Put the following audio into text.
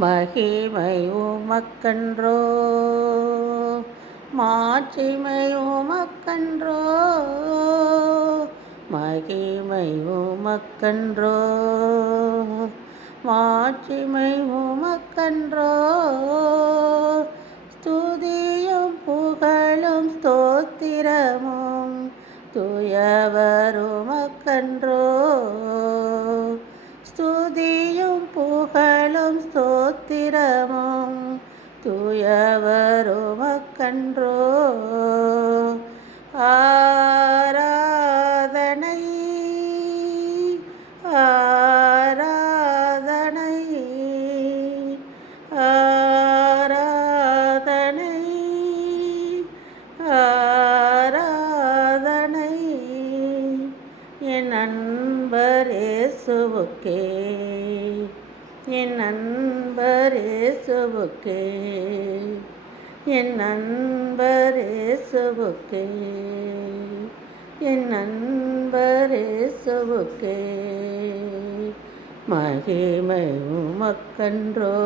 மகிமை உமக்கன்றோ மாட்சிமை உமக்கன்றோ மகிமை உமக்கன்றோ மாட்சிமை உமக்கன்றோ ஸ்துதியும் புகழும் ஸ்தோத்திரமும் துயவருமக்கன்றோ. ஸ்துதியும் புகழும் ஸ்தோத்திரமும் துயவருமக்கன்றோ. என் நண்பர் என் நண்பர் இயேசுவுக்கே என் நண்பர் இயேசுவுக்கே என் நண்பர் இயேசுவுக்கே மகிமை உமக்கன்றோ.